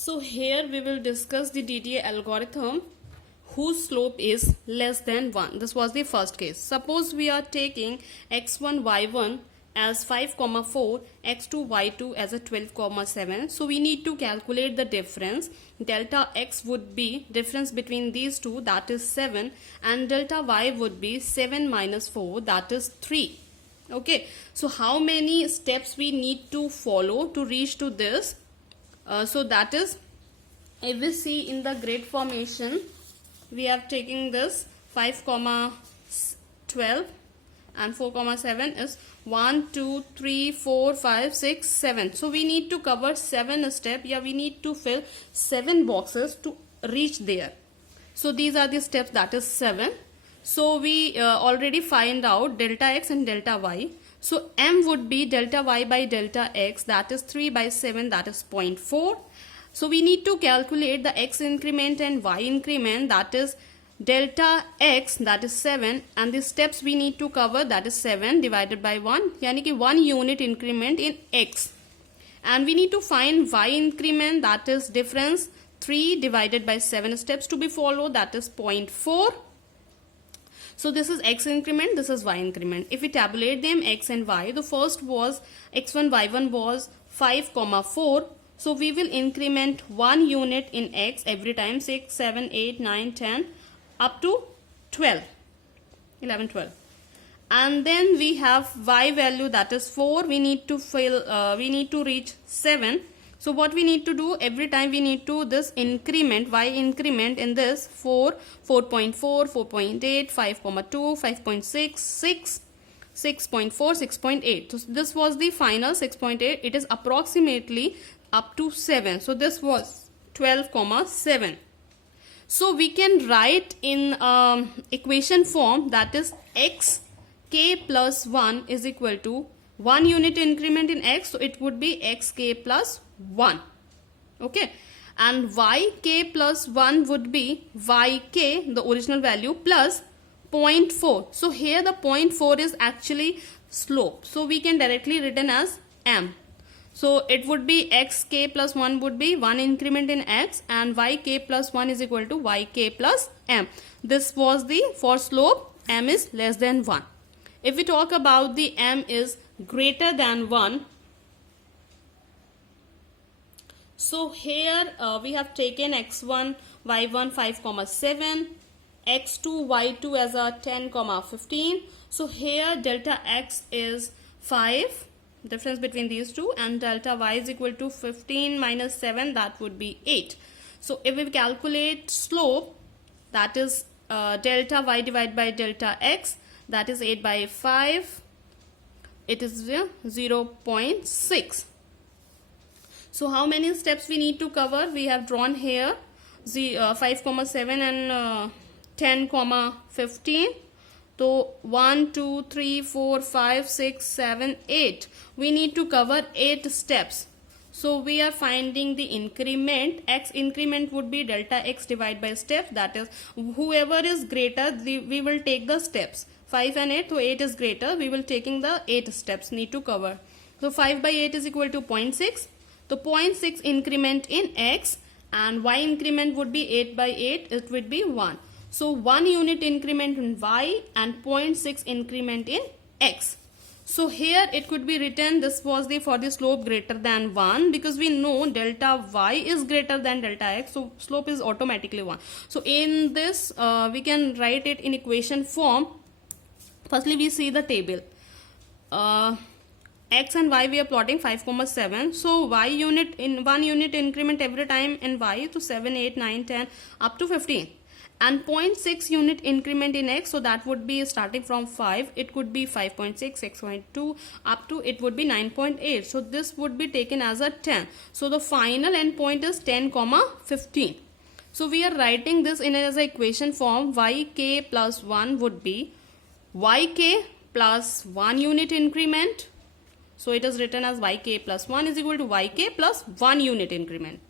So here we will discuss the DDA algorithm whose slope is less than 1. This was the first case. Suppose we are taking x1 y1 as 5,4, x2 y2 as a 12,7. So we need to calculate the difference. Delta x would be difference between these two, that is 7, and delta y would be 7 minus 4, that is 3. Okay, so how many steps we need to follow to reach to this? So that is, if we see in the grid formation, we have taken this 5, 12 and 4, 7 is 1, 2, 3, 4, 5, 6, 7. So we need to cover 7 steps. Yeah, we need to fill 7 boxes to reach there. So these are the steps, that is 7. So we already find out delta x and delta y. So m would be delta y by delta x, that is 3 by 7, that is 0.4. So we need to calculate the x increment and y increment, that is delta x, that is 7, and the steps we need to cover, that is 7 divided by 1, yani ki 1 unit increment in x. And we need to find y increment, that is difference 3 divided by 7 steps to be followed, that is 0.4. So this is x increment, this is y increment. If we tabulate them, x and y, the first was x1, y1 was 5, 4. So we will increment 1 unit in x every time, 6, 7, 8, 9, 10, up to 12, 11, 12. And then we have y value, that is 4. We need to reach 7. So what we need to do, every time we need to this increment, y increment in this 4, 4.4, 4.8, 5,2, 5.6, 6, 6.4, 6.8. So this was the final 6.8. It is approximately up to 7. So this was 12,7. So we can write in equation form, that is x k plus 1 is equal to 1 unit increment in x. So it would be xk plus 1. Okay, and yk plus 1 would be yk, the original value, plus 0.4. So here the 0.4 is actually slope. So we can directly written as m. So it would be xk plus 1 would be 1 increment in x, and yk plus 1 is equal to yk plus m. This was the for slope m is less than 1. If we talk about the m is greater than 1, so here we have taken x1, y1 5, 7, x2, y2 as a 10, 15. So here delta x is 5, difference between these two, and delta y is equal to 15 minus 7, that would be 8. So if we calculate slope, that is delta y divided by delta x, that is 8 by 5, it is 0.6. So how many steps we need to cover? We have drawn here 5, 7 and 10, 15. So 1, 2, 3, 4, 5, 6, 7, 8. We need to cover 8 steps. So we are finding the increment. X increment would be delta x divided by step. That is, whoever is greater, we will take the steps. 5 and 8, so 8 is greater. We will taking the 8 steps need to cover. So 5 by 8 is equal to 0.6. So 0.6 increment in x, and y increment would be 8 by 8. It would be 1. So 1 unit increment in y and 0.6 increment in x. So here it could be written, this was the for the slope greater than 1, because we know delta y is greater than delta x, so slope is automatically 1. So in this we can write it in equation form. Firstly we see the table. X and y we are plotting 5, 7. So y unit in 1 unit increment every time in y to 7, 8, 9, 10 up to 15. And 0.6 unit increment in x, so that would be starting from 5, it could be 5.6, 6.2, up to it would be 9.8. So this would be taken as a 10. So the final endpoint is 10, 15. So we are writing this in as a equation form. Yk plus 1 would be yk plus 1 unit increment. So it is written as yk plus 1 is equal to yk plus 1 unit increment.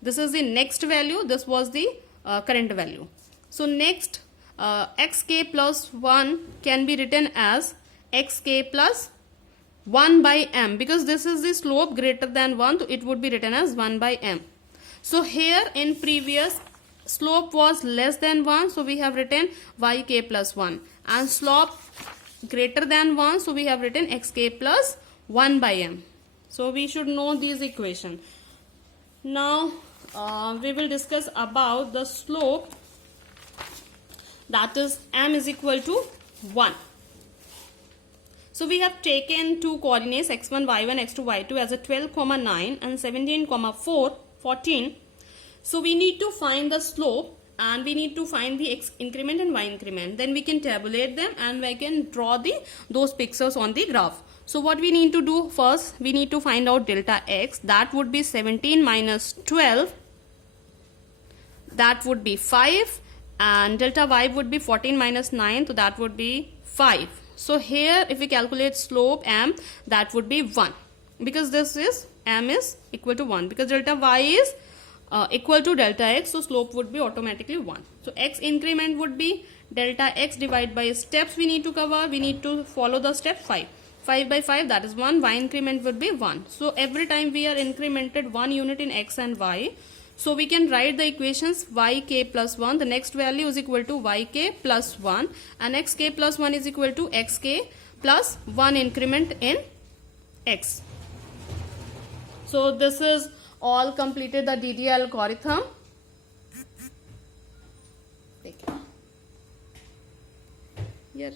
This is the next value. This was the current value. So next xk plus 1 can be written as xk plus 1 by m, because this is the slope greater than 1, so it would be written as 1 by m. So here in previous slope was less than 1, so we have written yk plus 1, and slope greater than 1, so we have written xk plus 1 by m. So we should know these equation. Now we will discuss about the slope, that is m is equal to 1. So we have taken two coordinates x1, y1, x2, y2 as a 12, 9 and 17, 4, 14. So we need to find the slope and we need to find the x increment and y increment. Then we can tabulate them and we can draw those pixels on the graph. So what we need to do first, we need to find out delta x. That would be 17 minus 12. That would be 5. And delta y would be 14 minus 9. So that would be 5. So here if we calculate slope m, that would be 1. Because this is m is equal to 1. Because delta y is equal to delta x, so slope would be automatically 1. So x increment would be delta x divided by steps we need to cover. We need to follow the step 5. 5 by 5, that is 1. Y increment would be 1. So every time we are incremented 1 unit in x and y. So we can write the equations yk plus 1. The next value is equal to yk plus 1. And xk plus 1 is equal to xk plus 1 increment in x. So this is all completed the DDA algorithm. Here